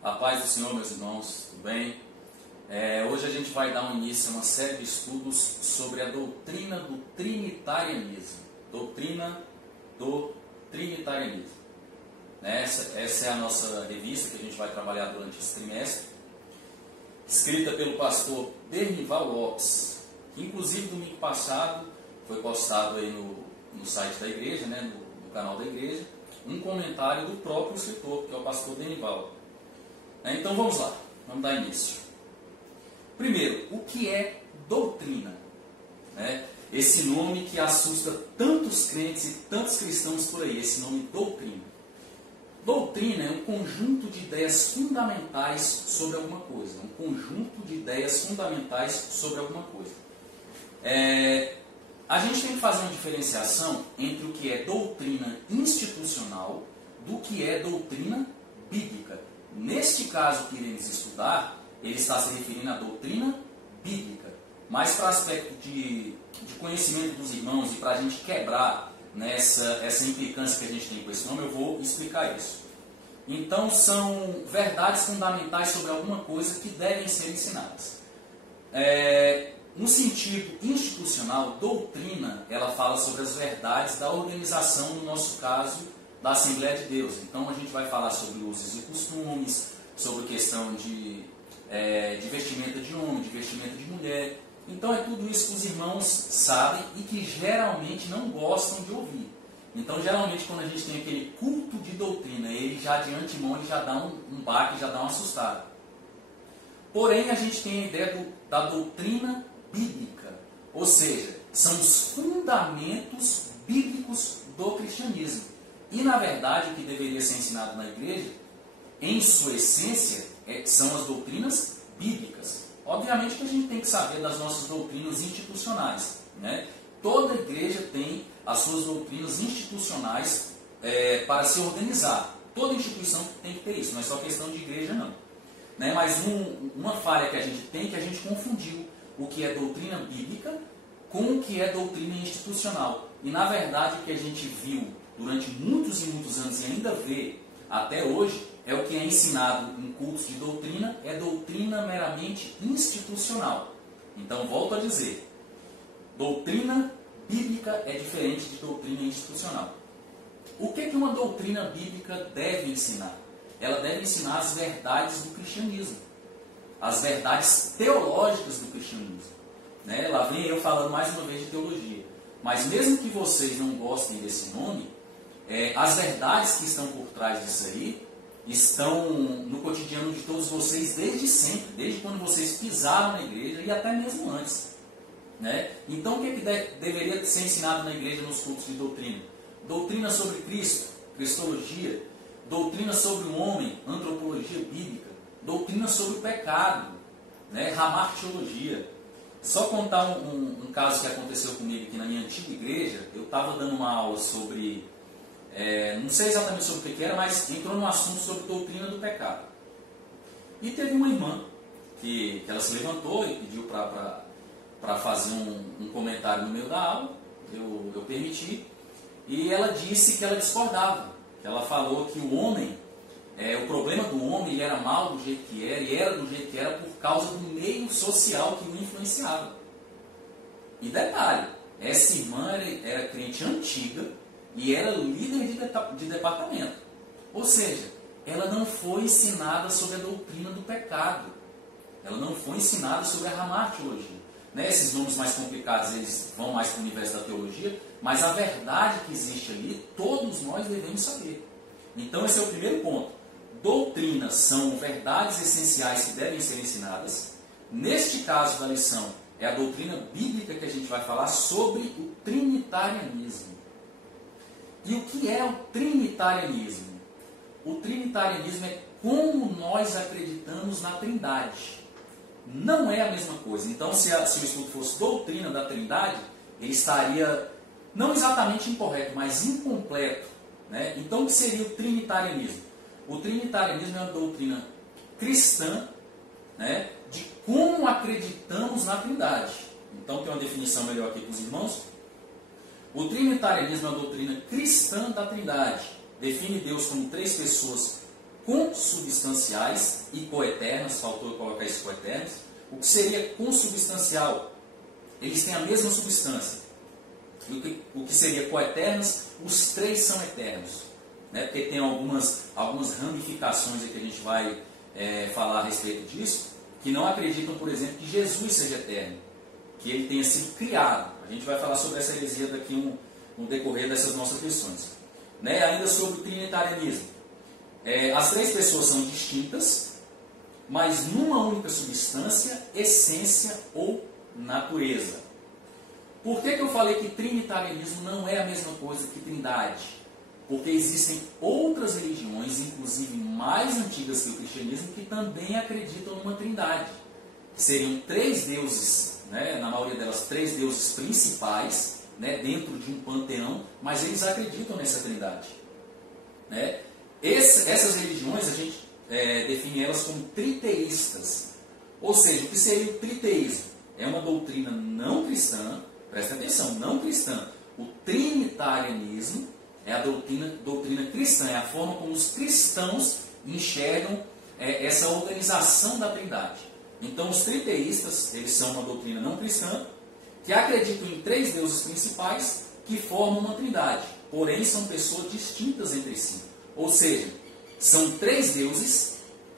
A paz do Senhor, meus irmãos, tudo bem? Hoje a gente vai dar início a uma série de estudos sobre a doutrina do trinitarianismo. Doutrina do trinitarianismo. Essa é a nossa revista que a gente vai trabalhar durante esse trimestre, escrita pelo pastor Dernival Lopes, que inclusive domingo passado foi postado aí no site da igreja, no canal da igreja, um comentário do próprio escritor, que é o pastor Dernival. Então vamos lá, vamos dar início. Primeiro, o que é doutrina? Esse nome que assusta tantos crentes e tantos cristãos por aí, esse nome doutrina. Doutrina é um conjunto de ideias fundamentais sobre alguma coisa. Um conjunto de ideias fundamentais sobre alguma coisa. A gente tem que fazer uma diferenciação entre o que é doutrina institucional do que é doutrina bíblica. Neste caso que iremos estudar, ele está se referindo à doutrina bíblica. Mas para aspecto de conhecimento dos irmãos e para a gente quebrar essa implicância que a gente tem com esse nome, eu vou explicar isso. Então, são verdades fundamentais sobre alguma coisa que devem ser ensinadas. No sentido institucional, doutrina, ela fala sobre as verdades da organização, no nosso caso, da Assembleia de Deus. Então, a gente vai falar sobre usos e costumes, sobre questão de vestimenta de homem, de vestimenta de mulher. Então, é tudo isso que os irmãos sabem e que geralmente não gostam de ouvir. Então, geralmente, quando a gente tem aquele culto de doutrina, ele já de antemão ele já dá um baque, já dá uma assustada. Porém, a gente tem a ideia da doutrina bíblica, ou seja, são os fundamentos bíblicos do cristianismo. E, na verdade, o que deveria ser ensinado na igreja, em sua essência, são as doutrinas bíblicas. Obviamente que a gente tem que saber das nossas doutrinas institucionais. Toda igreja tem as suas doutrinas institucionais para se organizar. Toda instituição tem que ter isso, não é só questão de igreja, não. Mas uma falha que a gente tem é que a gente confundiu o que é doutrina bíblica com o que é doutrina institucional. E, na verdade, o que a gente viu durante muitos e muitos anos e ainda vê até hoje, é o que é ensinado em cultos de doutrina, é doutrina meramente institucional. Então, volto a dizer, doutrina bíblica é diferente de doutrina institucional. O que uma doutrina bíblica deve ensinar? Ela deve ensinar as verdades do cristianismo, as verdades teológicas do cristianismo. Lá vem eu falando mais uma vez de teologia. Mas mesmo que vocês não gostem desse nome, as verdades que estão por trás disso aí estão no cotidiano de todos vocês desde sempre, desde quando vocês pisaram na igreja e até mesmo antes. Então, o que deveria ser ensinado na igreja nos cultos de doutrina? Doutrina sobre Cristo, cristologia. Doutrina sobre o homem, antropologia bíblica. Doutrina sobre o pecado, ramartiologia. Só contar um caso que aconteceu comigo aqui na minha antiga igreja. Eu estava dando uma aula sobre, não sei exatamente sobre o que era, mas entrou num assunto sobre doutrina do pecado. E teve uma irmã que ela se levantou e pediu para fazer um comentário no meio da aula. Eu permiti. E ela disse que ela discordava. Ela falou que o homem, o problema do homem, ele era mal do jeito que era, e era do jeito que era por causa do meio social que o influenciava. E detalhe, essa irmã era crente antiga e era líder de departamento. Ou seja, ela não foi ensinada sobre a doutrina do pecado. Ela não foi ensinada sobre a ramartiologia. Esses nomes mais complicados, eles vão mais para o universo da teologia, mas a verdade que existe ali, todos nós devemos saber. Então, esse é o primeiro ponto. Doutrinas são verdades essenciais que devem ser ensinadas. Neste caso da lição, é a doutrina bíblica que a gente vai falar sobre o trinitarianismo. E o que é o trinitarianismo? O trinitarianismo é como nós acreditamos na Trindade. Não é a mesma coisa. Então, se o estudo fosse doutrina da Trindade, ele estaria não exatamente incorreto, mas incompleto. Então, o que seria o trinitarianismo? O trinitarianismo é uma doutrina cristã, de como acreditamos na Trindade. Então, tem uma definição melhor aqui para os irmãos. O trinitarianismo é uma doutrina cristã da Trindade. Define Deus como três pessoas consubstanciais e coeternas, faltou colocar isso coeternas. O que seria consubstancial? Eles têm a mesma substância. E o que seria coeternos? Os três são eternos. Né? Porque tem algumas ramificações que a gente vai falar a respeito disso, que não acreditam, por exemplo, que Jesus seja eterno, que ele tenha sido criado. A gente vai falar sobre essa heresia daqui no decorrer dessas nossas questões. Né? Ainda sobre o trinitarianismo. As três pessoas são distintas, mas numa única substância, essência ou natureza. Por que eu falei que trinitarianismo não é a mesma coisa que trindade? Porque existem outras religiões, inclusive mais antigas que o cristianismo, que também acreditam numa trindade. Que seriam três deuses, né? Na maioria delas, três deuses principais, né? Dentro de um panteão, mas eles acreditam nessa trindade. Né? Essas religiões, a gente define elas como triteístas. Ou seja, o que seria o triteísmo? É uma doutrina não cristã, presta atenção, não cristã. O trinitarianismo é a doutrina cristã, é a forma como os cristãos enxergam essa organização da trindade. Então, os triteístas, eles são uma doutrina não cristã, que acreditam em três deuses principais que formam uma trindade. Porém, são pessoas distintas entre si. Ou seja, são três deuses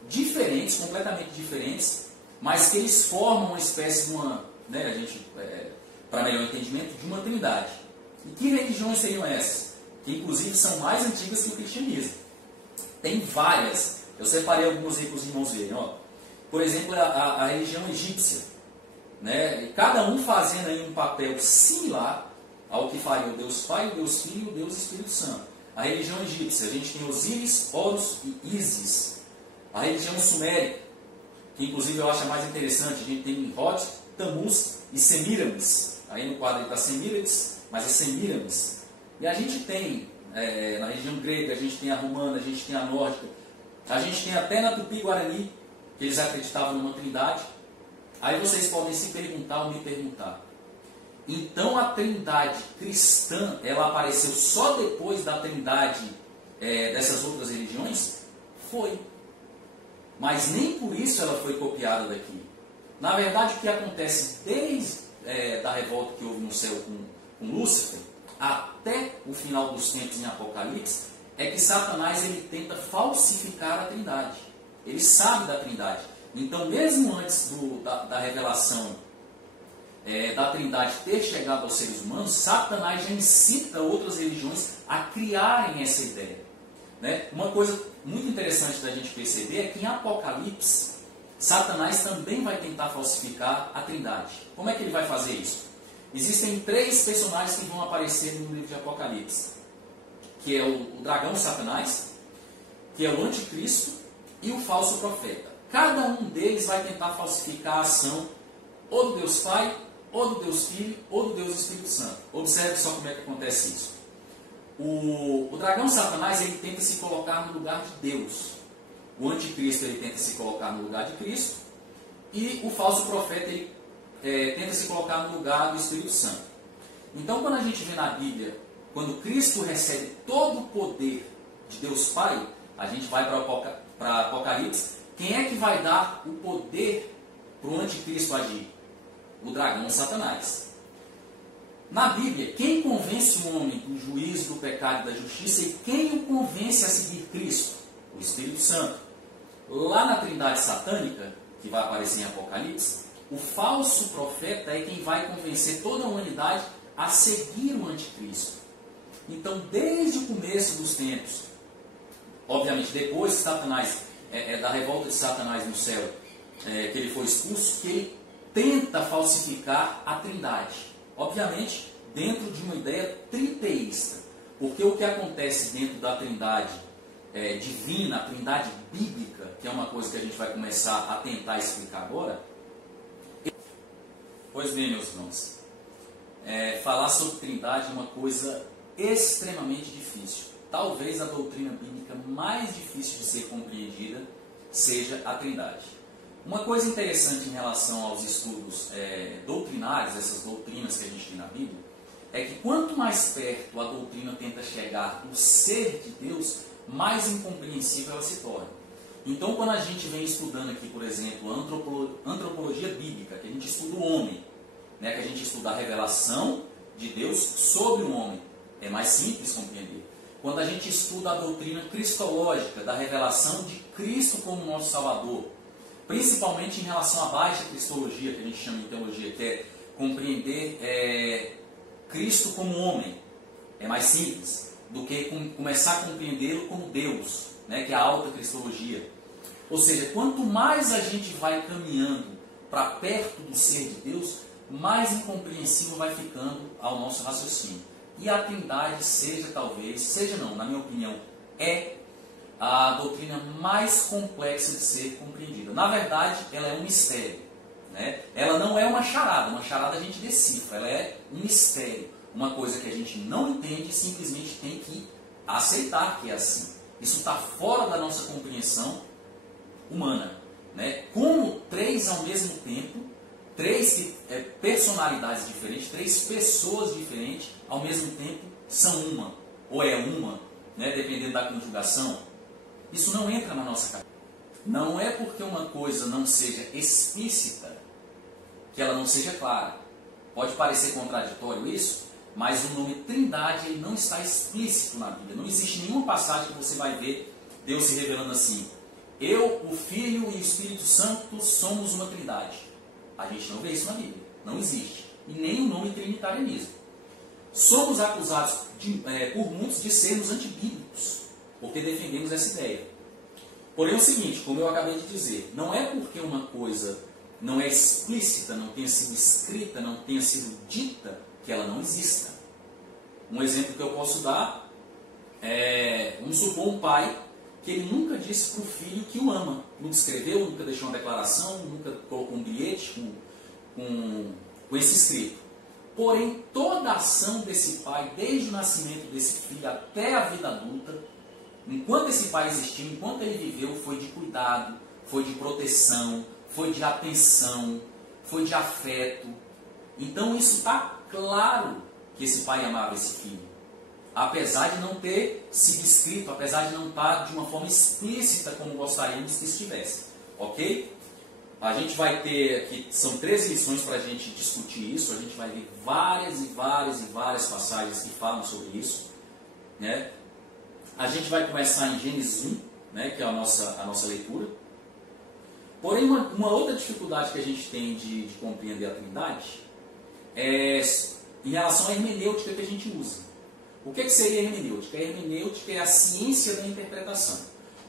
diferentes, completamente diferentes, mas que eles formam uma espécie de uma, né, para melhor entendimento, de uma trindade. E que religiões seriam essas? Que inclusive são mais antigas que o cristianismo. Tem várias. Eu separei algumas aí para os irmãos verem. Ó. Por exemplo, a religião egípcia. Né? E cada um fazendo aí um papel similar ao que faria o Deus Pai, o Deus Filho e o Deus Espírito Santo. A religião egípcia, a gente tem Osíris, Horus e Ísis. A religião sumérica, que inclusive eu acho a mais interessante, a gente tem Nimrod, Tammuz e Semíramis. Aí no quadro está Semíramis, mas é Semíramis. E a gente tem, na religião grega, a gente tem a romana, a gente tem a nórdica, a gente tem até na Tupi-Guarani, que eles acreditavam numa trindade. Aí vocês podem se perguntar ou me perguntar. Então a trindade cristã, ela apareceu só depois da trindade dessas outras religiões? Foi. Mas nem por isso ela foi copiada daqui. Na verdade, o que acontece desde da revolta que houve no céu com Lúcifer, até o final dos tempos em Apocalipse, é que Satanás ele tenta falsificar a trindade. Ele sabe da trindade. Então, mesmo antes da revelação da trindade ter chegado aos seres humanos, Satanás já incita outras religiões a criarem essa ideia. Né? Uma coisa muito interessante da gente perceber é que em Apocalipse, Satanás também vai tentar falsificar a trindade. Como é que ele vai fazer isso? Existem três personagens que vão aparecer no livro de Apocalipse, que é o dragão Satanás, que é o anticristo e o falso profeta. Cada um deles vai tentar falsificar a ação ou do Deus Pai, ou do Deus Filho, ou do Deus Espírito Santo. Observe só como é que acontece isso. O dragão Satanás ele tenta se colocar no lugar de Deus. O anticristo ele tenta se colocar no lugar de Cristo. E o falso profeta ele tenta se colocar no lugar do Espírito Santo. Então, quando a gente vê na Bíblia, quando Cristo recebe todo o poder de Deus Pai, a gente vai para Apocalipse. Quem é que vai dar o poder para o anticristo agir? O dragão Satanás. Na Bíblia, quem convence o homem do juízo, do pecado e da justiça e quem o convence a seguir Cristo? O Espírito Santo. Lá na trindade satânica, que vai aparecer em Apocalipse, o falso profeta é quem vai convencer toda a humanidade a seguir o anticristo. Então, desde o começo dos tempos, obviamente depois de Satanás, da revolta de Satanás no céu, que ele foi expulso, que ele tenta falsificar a trindade. Obviamente, dentro de uma ideia triteísta. Porque o que acontece dentro da trindade divina, a trindade bíblica, que é uma coisa que a gente vai começar a tentar explicar agora. Pois bem, meus irmãos, falar sobre trindade é uma coisa extremamente difícil. Talvez a doutrina bíblica mais difícil de ser compreendida seja a trindade. Uma coisa interessante em relação aos estudos doutrinários, essas doutrinas que a gente tem na Bíblia, é que quanto mais perto a doutrina tenta chegar do ser de Deus, mais incompreensível ela se torna. Então, quando a gente vem estudando aqui, por exemplo, antropologia bíblica, que a gente estuda o homem, né, que a gente estuda a revelação de Deus sobre o homem, é mais simples compreender. Quando a gente estuda a doutrina cristológica, da revelação de Cristo como nosso Salvador, principalmente em relação à baixa cristologia, que a gente chama em teologia, que é compreender Cristo como homem, é mais simples do que começar a compreendê-lo como Deus, né, que é a alta cristologia. Ou seja, quanto mais a gente vai caminhando para perto do ser de Deus, mais incompreensível vai ficando ao nosso raciocínio. E a Trindade seja não, na minha opinião, é a doutrina mais complexa de ser compreendida. Na verdade, ela é um mistério, né? Ela não é uma charada a gente decifra, ela é um mistério, uma coisa que a gente não entende e simplesmente tem que aceitar que é assim. Isso está fora da nossa compreensão humana, né? Como três ao mesmo tempo, três personalidades diferentes, três pessoas diferentes, ao mesmo tempo são uma, ou é uma, né? Dependendo da conjugação, isso não entra na nossa cabeça. Não é porque uma coisa não seja explícita, que ela não seja clara. Pode parecer contraditório isso, mas o nome Trindade ele não está explícito na Bíblia. Não existe nenhuma passagem que você vai ver Deus se revelando assim: eu, o Filho e o Espírito Santo somos uma Trindade. A gente não vê isso na Bíblia. Não existe. E nem o nome trinitarianismo. Somos acusados por muitos de sermos antibíblicos, porque defendemos essa ideia. Porém é o seguinte, como eu acabei de dizer, não é porque uma coisa não é explícita, não tenha sido escrita, não tenha sido dita, que ela não exista. Um exemplo que eu posso dar vamos supor um pai que ele nunca disse para o filho que o ama. Nunca escreveu, nunca deixou uma declaração, nunca colocou um bilhete com esse escrito. Porém, toda a ação desse pai, desde o nascimento desse filho até a vida adulta, enquanto esse pai existiu, enquanto ele viveu, foi de cuidado, foi de proteção, foi de atenção, foi de afeto. Então isso está claro que esse pai amava esse filho. Apesar de não ter sido escrito, apesar de não estar de uma forma explícita como gostaríamos que estivesse. Ok? A gente vai ter aqui, são 13 lições para a gente discutir isso, a gente vai ver várias e várias e várias passagens que falam sobre isso, né? A gente vai começar em Gênesis 1, né, que é a nossa leitura. Porém, uma outra dificuldade que a gente tem de compreender a Trindade é em relação à hermenêutica que a gente usa. O que seria a hermenêutica? A hermenêutica é a ciência da interpretação.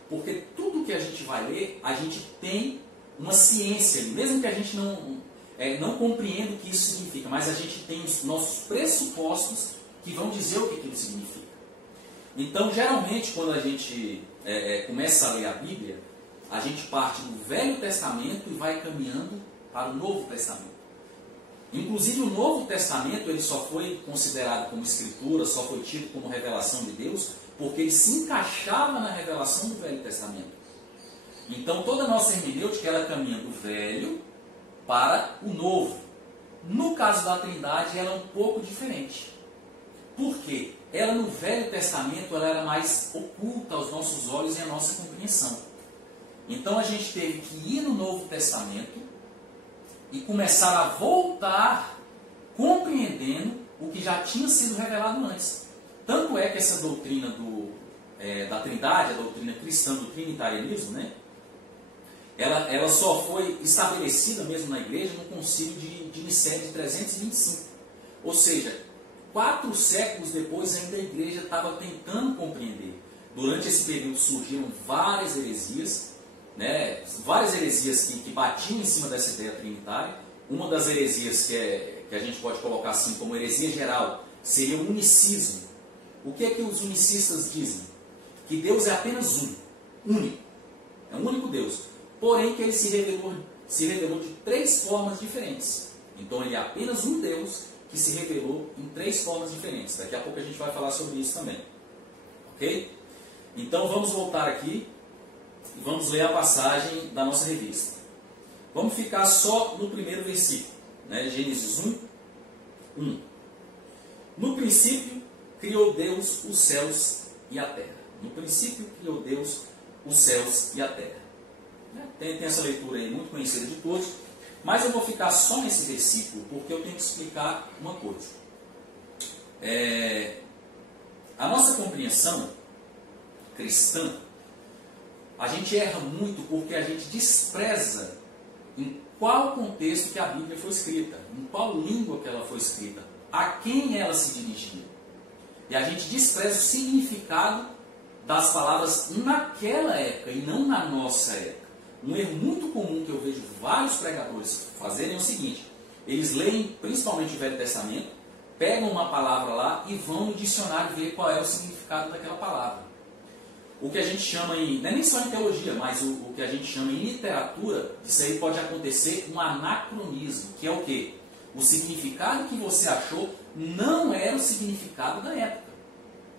Porque tudo que a gente vai ler, a gente tem uma ciência, mesmo que a gente não compreenda o que isso significa, mas a gente tem os nossos pressupostos que vão dizer o que aquilo significa. Então, geralmente, quando a gente começa a ler a Bíblia, a gente parte do Velho Testamento e vai caminhando para o Novo Testamento. Inclusive, o Novo Testamento ele só foi considerado como escritura, só foi tido como revelação de Deus, porque ele se encaixava na revelação do Velho Testamento. Então, toda a nossa hermenêutica ela caminha do Velho para o Novo. No caso da Trindade, ela é um pouco diferente. Por quê? Ela no Velho Testamento ela era mais oculta aos nossos olhos e à nossa compreensão. Então, a gente teve que ir no Novo Testamento e começar a voltar compreendendo o que já tinha sido revelado antes. Tanto é que essa doutrina da Trindade, a doutrina cristã do trinitarianismo, né, ela só foi estabelecida mesmo na igreja no concílio de Nicéia de 325. Ou seja, 4 séculos depois ainda a igreja estava tentando compreender. Durante esse período surgiram várias heresias, né, que batiam em cima dessa ideia trinitária. Uma das heresias que a gente pode colocar assim como heresia geral seria o unicismo. O que é que os unicistas dizem? Que Deus é apenas um, único. É um único Deus. Porém que ele se revelou de 3 formas diferentes. Então ele é apenas um Deus que se revelou em 3 formas diferentes. Daqui a pouco a gente vai falar sobre isso também. Ok? Então vamos voltar aqui e vamos ler a passagem da nossa revista. Vamos ficar só no primeiro versículo, né? Gênesis 1. No princípio criou Deus os céus e a terra. No princípio criou Deus os céus e a terra. tem essa leitura aí muito conhecida de todos, mas eu vou ficar só nesse versículo porque eu tenho que explicar uma coisa. A nossa compreensão cristã, a gente erra muito porque a gente despreza em qual contexto que a Bíblia foi escrita, em qual língua que ela foi escrita, a quem ela se dirigia. E a gente despreza o significado das palavras naquela época e não na nossa época. Um erro muito comum que eu vejo vários pregadores fazerem é o seguinte: eles leem principalmente o Velho Testamento, pegam uma palavra lá e vão no dicionário ver qual é o significado daquela palavra. O que a gente chama não é nem só em teologia, mas o que a gente chama em literatura, isso aí pode acontecer um anacronismo, que é o quê? O significado que você achou não era o significado da época.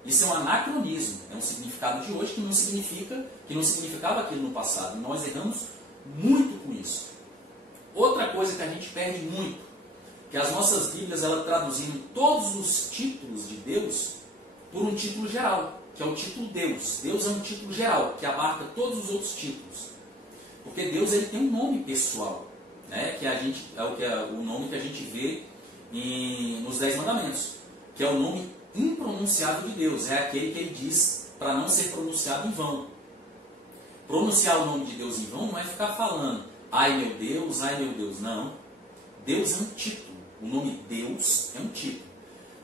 Isso é um anacronismo, é um significado de hoje que não significava aquilo no passado. E nós erramos muito com isso. Outra coisa que a gente perde muito, que as nossas Bíblias elas traduziram todos os títulos de Deus por um título geral, que é o título Deus. Deus é um título geral, que abarca todos os outros títulos. Porque Deus ele tem um nome pessoal, né? Que é o nome que a gente vê nos 10 Mandamentos, que é o nome impronunciável de Deus, é aquele que ele diz para não ser pronunciado em vão. Pronunciar o nome de Deus em vão não é ficar falando, ai meu Deus, não. Deus é um título, o nome Deus é um título.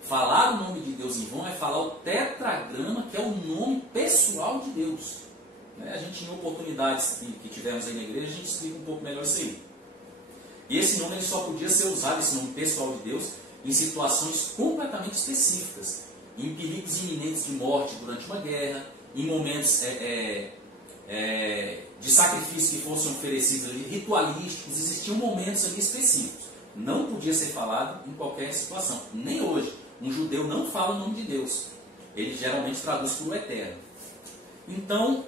Falar o nome de Deus em vão é falar o tetragrama, que é o nome pessoal de Deus. A gente, em oportunidades que tivemos aí na igreja, a gente explica um pouco melhor isso aí. E esse nome ele só podia ser usado, esse nome pessoal de Deus, em situações completamente específicas, em perigos iminentes de morte durante uma guerra, em momentos de sacrifício que fossem oferecidos ali, ritualísticos, existiam momentos ali específicos. Não podia ser falado em qualquer situação, nem hoje. Um judeu não fala o nome de Deus, ele geralmente traduz para o eterno. Então,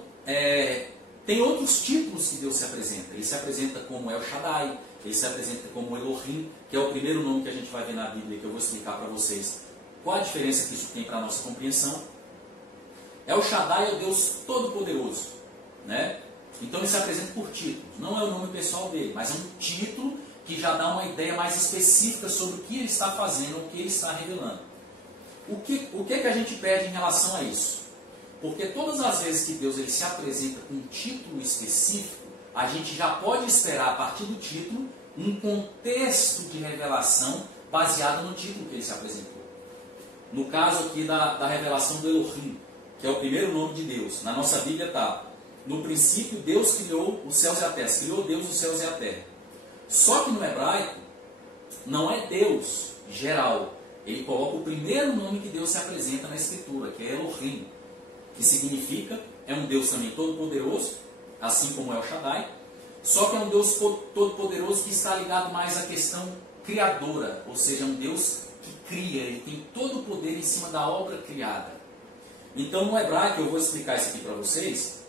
tem outros títulos que Deus se apresenta. Ele se apresenta como El Shaddai, ele se apresenta como Elohim, que é o primeiro nome que a gente vai ver na Bíblia, que eu vou explicar para vocês qual a diferença que isso tem para a nossa compreensão. El Shaddai é o Deus Todo-Poderoso, né? Então ele se apresenta por títulos, não é o nome pessoal dele, mas é um título que já dá uma ideia mais específica sobre o que ele está fazendo, o que ele está revelando. O que a gente perde em relação a isso? Porque todas as vezes que Deus ele se apresenta com um título específico, a gente já pode esperar, a partir do título, um contexto de revelação baseado no título que ele se apresentou. No caso aqui da revelação do Elohim, que é o primeiro nome de Deus. Na nossa Bíblia está: no princípio Deus criou os céus e a terra. Criou Deus os céus e a terra. Só que no hebraico, não é Deus geral. Ele coloca o primeiro nome que Deus se apresenta na Escritura, que é Elohim, que significa, é um Deus também todo-poderoso, assim como El Shaddai, só que é um Deus todo-poderoso que está ligado mais à questão criadora, ou seja, é um Deus que cria, ele tem todo o poder em cima da obra criada. Então no hebraico, eu vou explicar isso aqui para vocês,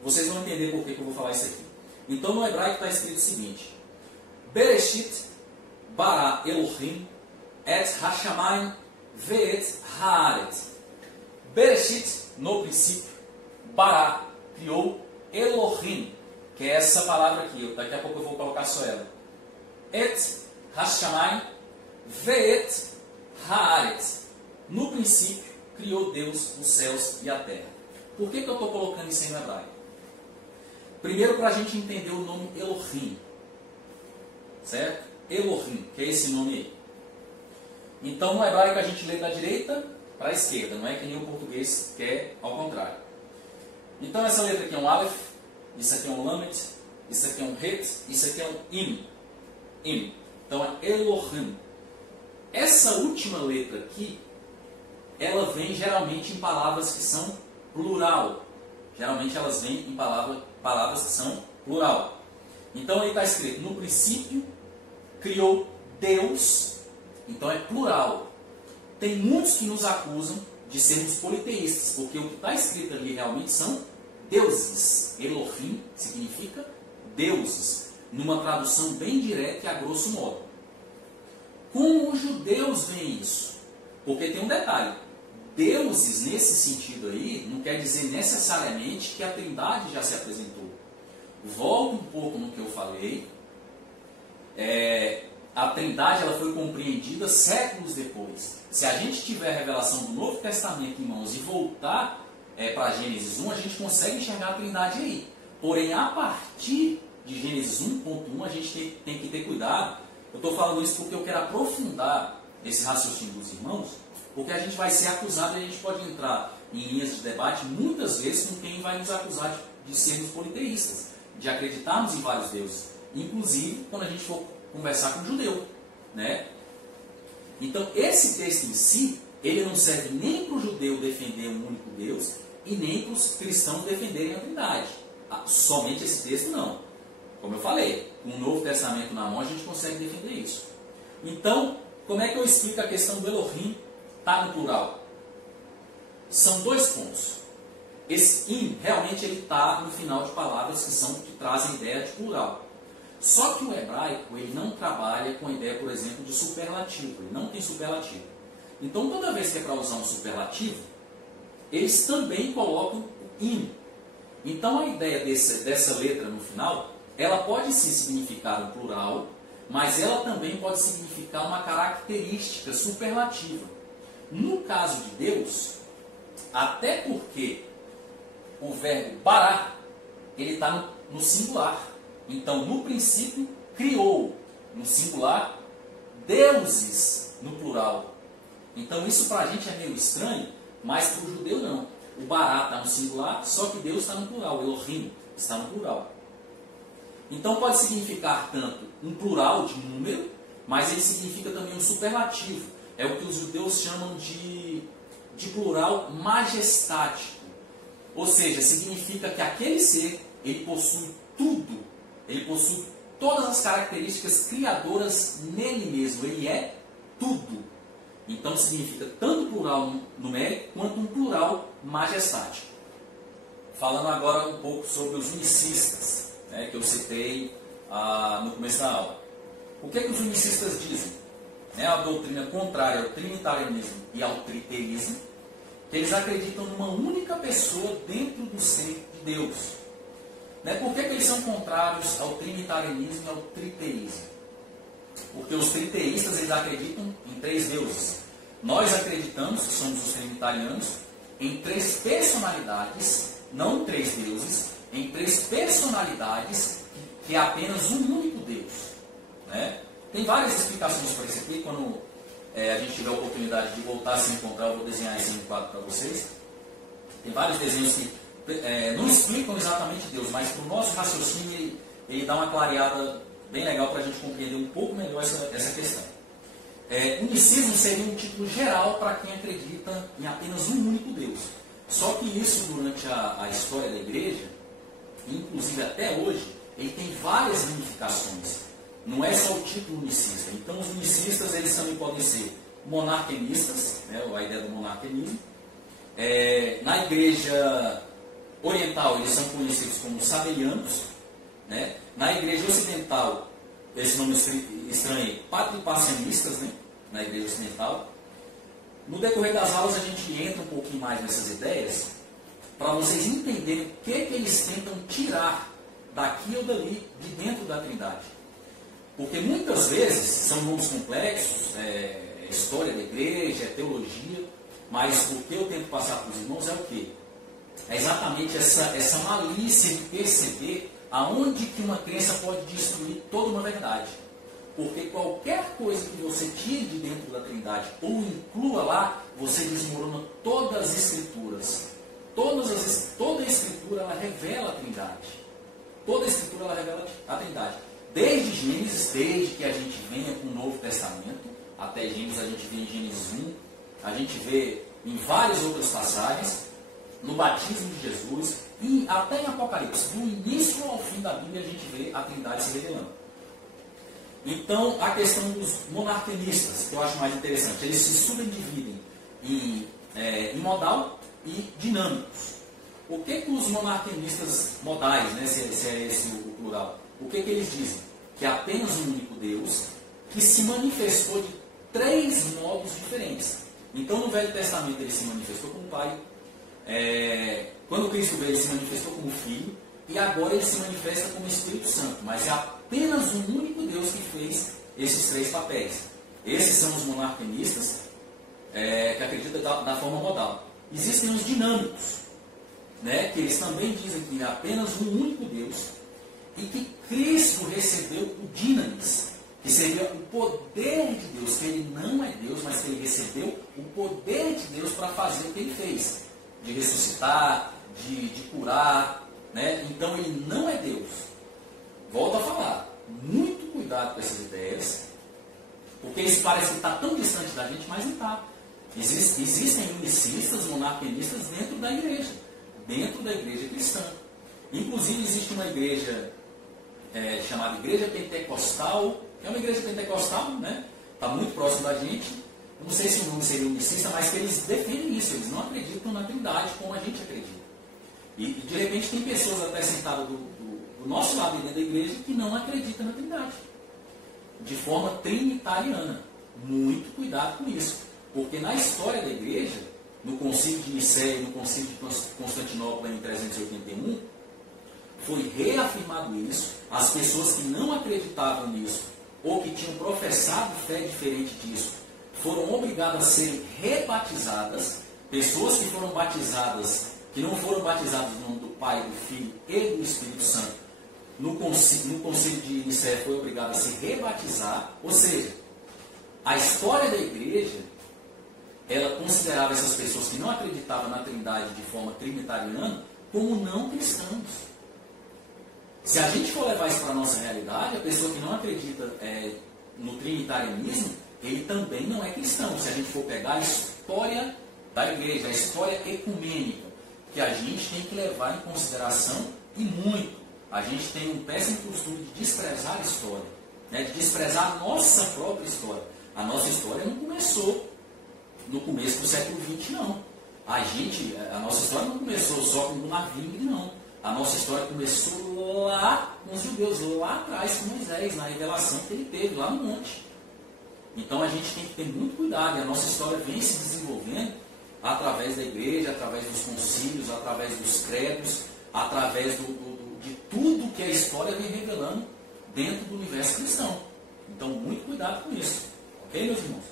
vocês vão entender por que eu vou falar isso aqui. Então no hebraico está escrito o seguinte: Bereshit bara Elohim et hashamayim ve'et haaretz. Bereshit, no princípio, bara, criou Elohim, que é essa palavra aqui, daqui a pouco eu vou colocar só ela. Et hashamayim ve'et haaretz. No princípio, criou Deus os céus e a terra. Por que eu estou colocando isso aí no hebraico? Primeiro, para a gente entender o nome Elohim, certo? Elohim, que é esse nome aí. Então, no hebraico a gente lê da direita para a esquerda, não é que nem o português que é ao contrário. Então, essa letra aqui é um Aleph, isso aqui é um Lamed, isso aqui é um Het, isso aqui é um Im. Então, é Elohim. Essa última letra aqui, ela vem geralmente em palavras que são plural. Geralmente elas vêm em palavras que são plural. Então aí está escrito: no princípio criou Deus. Então é plural. Tem muitos que nos acusam de sermos politeístas, porque o que está escrito ali realmente são deuses. Elohim significa deuses, numa tradução bem direta e a grosso modo. Como os judeus veem isso? Porque tem um detalhe: deuses, nesse sentido aí, não quer dizer necessariamente que a Trindade já se apresentou. volto um pouco no que eu falei. A Trindade ela foi compreendida séculos depois. Se a gente tiver a revelação do Novo Testamento em mãos e voltar para Gênesis 1, a gente consegue enxergar a Trindade aí. Porém, a partir de Gênesis 1.1, a gente tem que ter cuidado. Eu estou falando isso porque eu quero aprofundar esse raciocínio dos irmãos, porque a gente vai ser acusado e a gente pode entrar em linhas de debate muitas vezes com quem vai nos acusar de sermos politeístas, de acreditarmos em vários deuses, inclusive quando a gente for conversar com um judeu, né? Então esse texto em si, ele não serve nem para o judeu defender um único Deus e nem para os cristãos defenderem a Trindade. Somente esse texto não. Como eu falei, com o Novo Testamento na mão a gente consegue defender isso. Então, como é que eu explico a questão do Elohim está no plural? São dois pontos. Esse im realmente ele está no final de palavras que trazem ideia de plural. Só que o hebraico ele não trabalha com a ideia, por exemplo, de superlativo. Ele não tem superlativo. Então, toda vez que é para usar um superlativo, eles também colocam o im. Então, a ideia dessa letra no final, ela pode sim significar um plural, mas ela também pode significar uma característica superlativa. No caso de Deus, até porque o verbo bará, ele está no singular. Então, no princípio, criou, no singular, deuses, no plural. Então, isso para a gente é meio estranho, mas para o judeu não. O bará está no singular, só que Deus está no plural. Elohim está no plural. Então, pode significar tanto um plural de número, mas ele significa também um superlativo. É o que os judeus chamam de plural majestático. Ou seja, significa que aquele ser, ele possui tudo. Ele possui todas as características criadoras nele mesmo. Ele é tudo. Então significa tanto plural numérico quanto um plural majestático. Falando agora um pouco sobre os unicistas, né, que eu citei no começo da aula. O que os unicistas dizem? É a doutrina contrária ao trinitarianismo e ao triteísmo, que eles acreditam numa única pessoa dentro do ser de Deus. Por que eles são contrários ao trinitarianismo e ao triteísmo? Porque os triteístas eles acreditam em 3 deuses. Nós acreditamos, que somos os trinitarianos, em 3 personalidades, não 3 deuses, em 3 personalidades que é apenas um único Deus. Né? Tem várias explicações para isso aqui. Quando a gente tiver a oportunidade de voltar a se encontrar, eu vou desenhar esse quadro para vocês. Tem vários desenhos que não explicam exatamente Deus, mas para o nosso raciocínio ele dá uma clareada bem legal para a gente compreender um pouco melhor essa questão. Unicismo seria um título geral para quem acredita em apenas um único Deus. Só que isso, durante a história da igreja, inclusive até hoje, ele tem várias ramificações. Não é só o título unicista. Então, os unicistas eles também podem ser monarquianistas, né, a ideia do monarquianismo. Na igreja oriental, eles são conhecidos como sabelianos. Né? Na igreja ocidental, esse nome estranho, patripacianistas, né? Na igreja ocidental. No decorrer das aulas, a gente entra um pouquinho mais nessas ideias, para vocês entenderem o que eles tentam tirar daqui ou dali, de dentro da Trindade. Porque muitas vezes são nomes complexos, história da igreja, teologia, mas o que eu tento passar para os irmãos é o quê? É exatamente essa malícia de perceber aonde que uma crença pode destruir toda uma verdade. Porque qualquer coisa que você tire de dentro da Trindade ou inclua lá, você desmorona todas as Escrituras. Toda a Escritura ela revela a Trindade. Toda a Escritura ela revela a Trindade. Desde Gênesis, desde que a gente venha com o Novo Testamento, até Gênesis, a gente vê em Gênesis 1, a gente vê em várias outras passagens, no batismo de Jesus, e até em Apocalipse, do início ao fim da Bíblia, a gente vê a Trindade se revelando. Então, a questão dos monarquianistas, que eu acho mais interessante, eles se subdividem em modal e dinâmicos. O que os monarquianistas modais, né, se é esse o plural, o que eles dizem? Que é apenas um único Deus que se manifestou de 3 modos diferentes. Então, no Velho Testamento, ele se manifestou como Pai. Quando Cristo veio, ele se manifestou como Filho. e agora ele se manifesta como Espírito Santo, mas é apenas um único Deus que fez esses três papéis. Esses são os monarquianistas, que acreditam da forma modal. Existem os dinâmicos, né, que eles também dizem que é apenas um único Deus e que Cristo recebeu o dinamis, que seria o poder de Deus, que ele não é Deus, mas que ele recebeu o poder de Deus para fazer o que ele fez, de ressuscitar, de curar, né? Então ele não é Deus. Volto a falar, muito cuidado com essas ideias, porque isso parece que está tão distante da gente, mas não está. Existem unicistas, monarquianistas dentro da igreja cristã. Inclusive existe uma igreja chamada Igreja Pentecostal, que é uma igreja pentecostal, né? Está muito próximo da gente. Eu não sei se o nome seria unicista, mas que eles defendem isso, eles não acreditam na Trindade como a gente acredita. E de repente tem pessoas até sentadas do nosso lado dentro da igreja que não acreditam na Trindade, de forma trinitariana. Muito cuidado com isso, porque na história da igreja, no concílio de Nicéia e no concílio de Constantinopla em 381, foi reafirmado isso. As pessoas que não acreditavam nisso, ou que tinham professado fé diferente disso, foram obrigadas a serem rebatizadas. Pessoas que foram batizadas, que não foram batizadas no nome do Pai, do Filho e do Espírito Santo, no concílio de Nicéia foi obrigada a se rebatizar. Ou seja, a história da igreja, ela considerava essas pessoas que não acreditavam na Trindade de forma trinitariana como não cristãos. Se a gente for levar isso para a nossa realidade, a pessoa que não acredita no trinitarianismo, ele também não é cristão. Se a gente for pegar a história da igreja, a história ecumênica, que a gente tem que levar em consideração, e muito. A gente tem um péssimo costume de desprezar a história, né? De desprezar a nossa própria história. A nossa história não começou no começo do século XX, não. A nossa história não começou só com o Gunnar-Ving, não. A nossa história começou lá com os judeus, lá atrás com Moisés, na revelação que ele teve lá no monte. Então a gente tem que ter muito cuidado, e a nossa história vem se desenvolvendo através da igreja, através dos concílios, através dos credos, através de tudo que a história vem revelando dentro do universo cristão. Então muito cuidado com isso, ok, meus irmãos?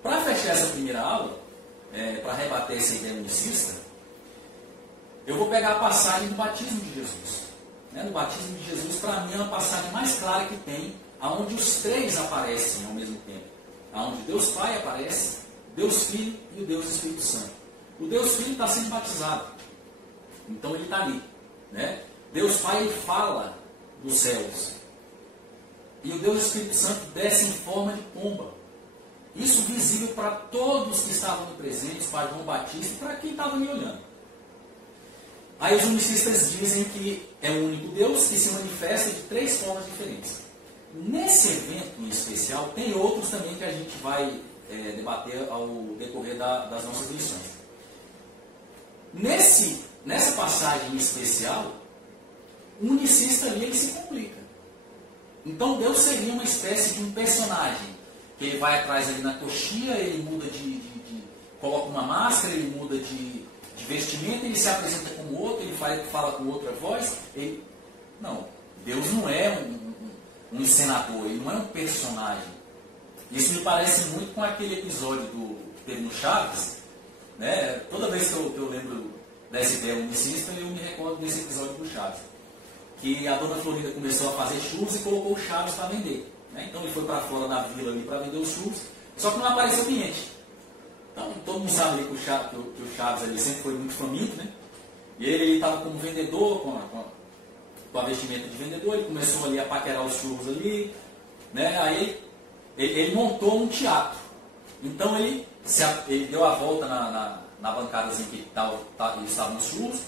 Para fechar essa primeira aula, para rebater essa ideia unicista, eu vou pegar a passagem do batismo de Jesus. No batismo de Jesus, para mim, é uma passagem mais clara que tem, onde os três aparecem ao mesmo tempo. Onde Deus Pai aparece, Deus Filho e o Deus Espírito Santo. O Deus Filho está sendo batizado. Então ele está ali. Né? Deus Pai, ele fala dos céus. E o Deus Espírito Santo desce em forma de pomba. Isso visível para todos que estavam presentes, para João Batista e para quem estava me olhando. Aí os unicistas dizem que é um único Deus que se manifesta de três formas diferentes. Nesse evento em especial, tem outros também que a gente vai debater ao decorrer das nossas lições. Nessa passagem em especial, o unicista ali ele se complica. Então Deus seria uma espécie de um personagem, que ele vai atrás ali na coxia, ele muda coloca uma máscara, ele muda de vestimenta, ele se apresenta como outro, ele fala com outra voz. Não, Deus não é um encenador, ele não é um personagem. Isso me parece muito com aquele episódio que teve no Chaves, né? Toda vez que eu lembro dessa ideia unicista, eu me recordo desse episódio do Chaves, que a dona Florinda começou a fazer churros e colocou o Chaves para vender, né? Então ele foi para fora da vila ali para vender os churros, só que não apareceu cliente. Então, todo mundo sabe ali que o Chaves ali sempre foi muito faminto, né? E ele estava como vendedor, com a vestimenta de vendedor, ele começou ali a paquerar os churros ali, né? Aí ele montou um teatro. Então ele deu a volta na bancadazinha que estavam os churros,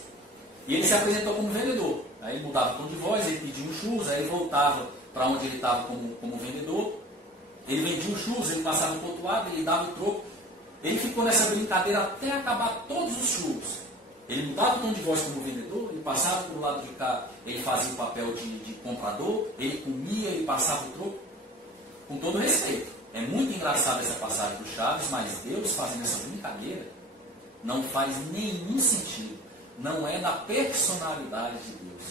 e ele se apresentou como vendedor. Aí ele mudava o tom de voz, ele pedia os churros, aí ele voltava para onde ele estava como vendedor, ele vendia os churros, ele passava para o outro lado, ele dava o troco. Ele ficou nessa brincadeira até acabar todos os churros. Ele mudava o tom de voz como vendedor, ele passava para o lado de cá, ele fazia o papel de comprador, ele comia, ele passava o troco. Com todo respeito. É muito engraçado essa passagem do Chaves, mas Deus fazendo essa brincadeira não faz nenhum sentido. não é da personalidade de Deus.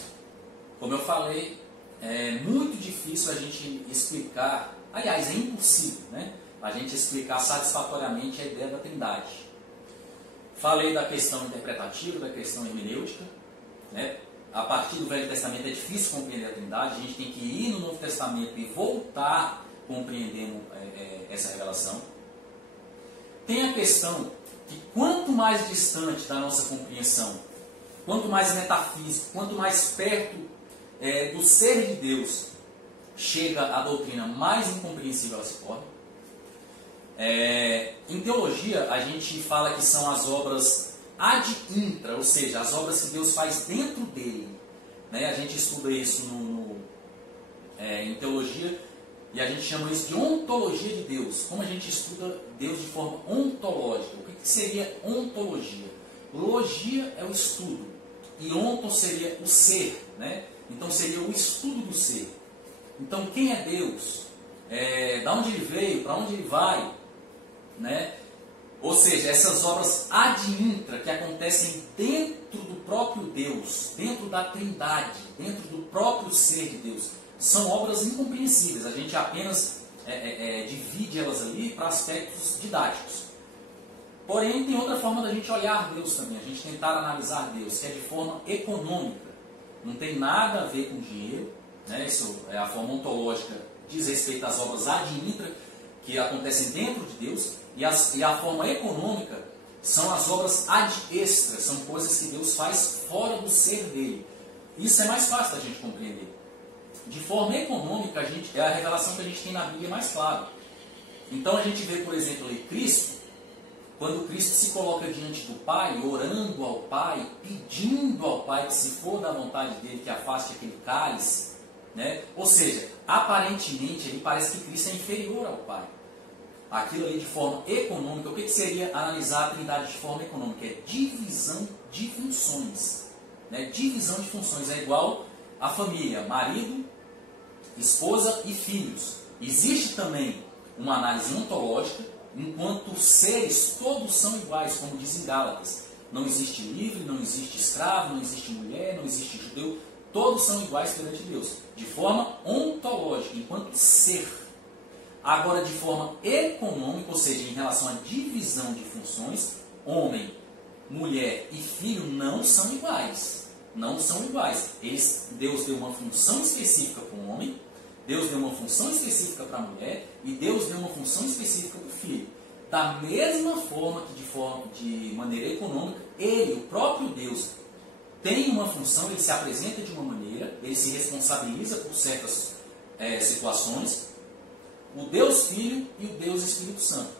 Como eu falei, é muito difícil a gente explicar, aliás, é impossível, né, a gente explicar satisfatoriamente a ideia da Trindade. Falei da questão interpretativa, da questão hermenêutica, né? A partir do Velho Testamento é difícil compreender a Trindade, a gente tem que ir no Novo Testamento e voltar compreendendo essa revelação. Tem a questão que quanto mais distante da nossa compreensão, quanto mais metafísico, quanto mais perto do ser de Deus chega a doutrina, mais incompreensível ela se torna. Em teologia, a gente fala que são as obras ad intra, ou seja, as obras que Deus faz dentro dele. Né? A gente estuda isso em teologia e a gente chama isso de ontologia de Deus. Como a gente estuda Deus de forma ontológica. O que seria ontologia? Logia é o estudo e onto seria o ser. Né? Então seria o estudo do ser. Então quem é Deus? Da onde ele veio? Para onde ele vai? Né? Ou seja, essas obras ad intra que acontecem dentro do próprio Deus, dentro da Trindade, dentro do próprio ser de Deus, são obras incompreensíveis. A gente apenas divide elas ali para aspectos didáticos. Porém, tem outra forma da gente olhar Deus também, a gente tentar analisar Deus, que é de forma econômica. Não tem nada a ver com dinheiro, né? Isso é a forma ontológica, diz respeito às obras ad intra que acontecem dentro de Deus. E a forma econômica são as obras ad extra, são coisas que Deus faz fora do ser dele. Isso é mais fácil da gente compreender. De forma econômica, é a revelação que a gente tem na Bíblia mais clara. Então a gente vê, por exemplo, ali Cristo, quando Cristo se coloca diante do Pai, orando ao Pai, pedindo ao Pai que, se for da vontade dele, que afaste aquele cálice. Né? Ou seja, aparentemente ele parece que Cristo é inferior ao Pai. Aquilo ali de forma econômica, o que seria analisar a Trindade de forma econômica? É divisão de funções. Né? Divisão de funções é igual a família, marido, esposa e filhos. Existe também uma análise ontológica, enquanto seres todos são iguais, como diz em Gálatas. Não existe livre, não existe escravo, não existe mulher, não existe judeu, todos são iguais perante Deus, de forma ontológica, enquanto ser. Agora, de forma econômica, ou seja, em relação à divisão de funções, homem, mulher e filho não são iguais. Não são iguais. Deus deu uma função específica para o homem, Deus deu uma função específica para a mulher e Deus deu uma função específica para o filho. Da mesma forma que de maneira econômica, ele, o próprio Deus, tem uma função, ele se apresenta de uma maneira, ele se responsabiliza por certas situações, o Deus Filho e o Deus Espírito Santo.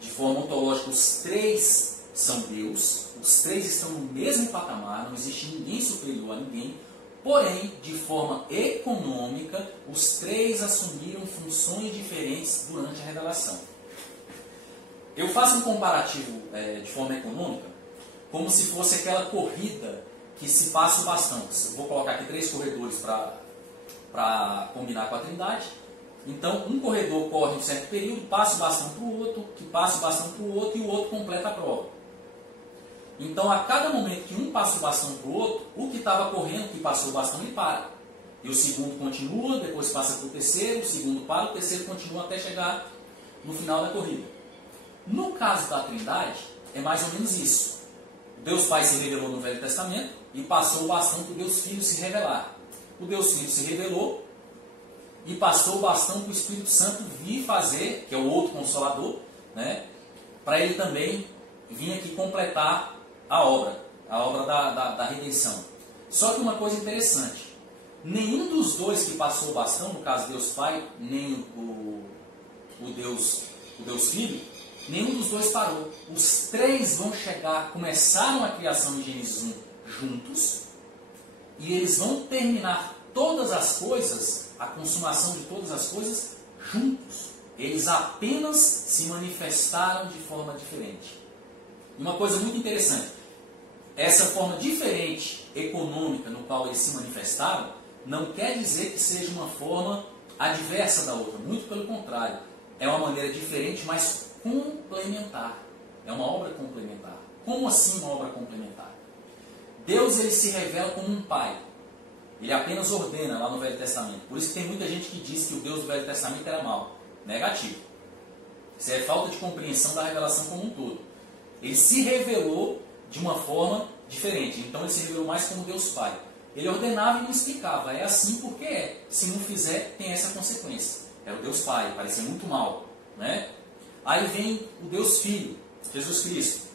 De forma ontológica, os três são Deus, os três estão no mesmo patamar, não existe ninguém superior a ninguém, porém, de forma econômica, os três assumiram funções diferentes durante a revelação. Eu faço um comparativo de forma econômica, como se fosse aquela corrida que se passa o bastão. Eu vou colocar aqui 3 corredores para combinar com a Trindade. Então, um corredor corre um certo período, passa o bastão para o outro, que passa o bastão para o outro e o outro completa a prova. Então, a cada momento que um passa o bastão para o outro, o que estava correndo, que passou o bastão, ele para. E o segundo continua, depois passa para o terceiro, o segundo para, o terceiro continua até chegar no final da corrida. No caso da Trindade, é mais ou menos isso. Deus Pai se revelou no Velho Testamento e passou o bastão para o Deus Filho se revelar. O Deus Filho se revelou e passou o bastão para o Espírito Santo vir fazer, que é o outro Consolador, né, para ele também vir aqui completar a obra da redenção. Só que uma coisa interessante, nenhum dos dois que passou o bastão, no caso Deus Pai, nem o Deus Filho, nenhum dos dois parou. Os três vão começaram a criação em Gênesis 1 juntos, e eles vão terminar todas as coisas, a consumação de todas as coisas, juntos. Eles apenas se manifestaram de forma diferente. Uma coisa muito interessante, essa forma diferente econômica no qual eles se manifestaram, não quer dizer que seja uma forma adversa da outra, muito pelo contrário. É uma maneira diferente, mas complementar. É uma obra complementar. Como assim uma obra complementar? Deus ele se revela como um pai. Ele apenas ordena lá no Velho Testamento. Por isso que tem muita gente que diz que o Deus do Velho Testamento era mau. Negativo. Isso é falta de compreensão da revelação como um todo. Ele se revelou de uma forma diferente. Então ele se revelou mais como Deus Pai. Ele ordenava e não explicava. É assim porque é. Se não fizer, tem essa consequência. Era o Deus Pai, parecia muito mal, né? Aí vem o Deus Filho, Jesus Cristo.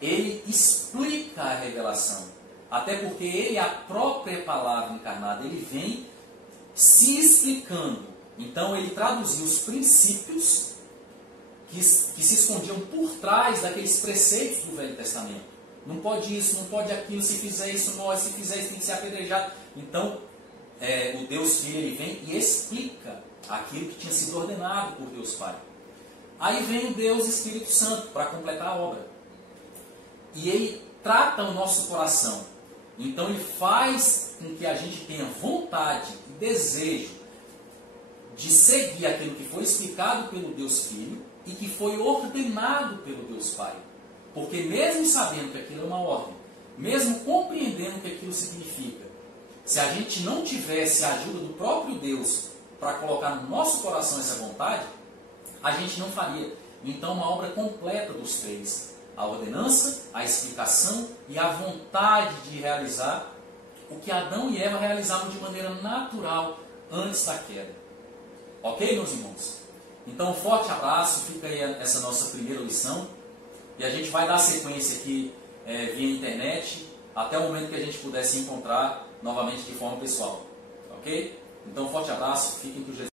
Ele explica a revelação. Até porque ele é a própria palavra encarnada. Ele vem se explicando. Então ele traduziu os princípios que se escondiam por trás daqueles preceitos do Velho Testamento. Não pode isso, não pode aquilo, se fizer isso, morre, se fizer isso tem que ser apedrejado. Então, o Deus Filho ele vem e explica aquilo que tinha sido ordenado por Deus Pai. Aí vem o Deus Espírito Santo para completar a obra. E ele trata o nosso coração. Então ele faz com que a gente tenha vontade e desejo de seguir aquilo que foi explicado pelo Deus Filho e que foi ordenado pelo Deus Pai. Porque mesmo sabendo que aquilo é uma ordem, mesmo compreendendo o que aquilo significa, se a gente não tivesse a ajuda do próprio Deus para colocar no nosso coração essa vontade, a gente não faria. Então uma obra completa dos três. A ordenança, a explicação e a vontade de realizar o que Adão e Eva realizavam de maneira natural antes da queda. Ok, meus irmãos? Então, um forte abraço, fica aí essa nossa primeira lição. E a gente vai dar sequência aqui via internet, até o momento que a gente puder se encontrar novamente de forma pessoal. Ok? Então, um forte abraço, fiquem com Jesus.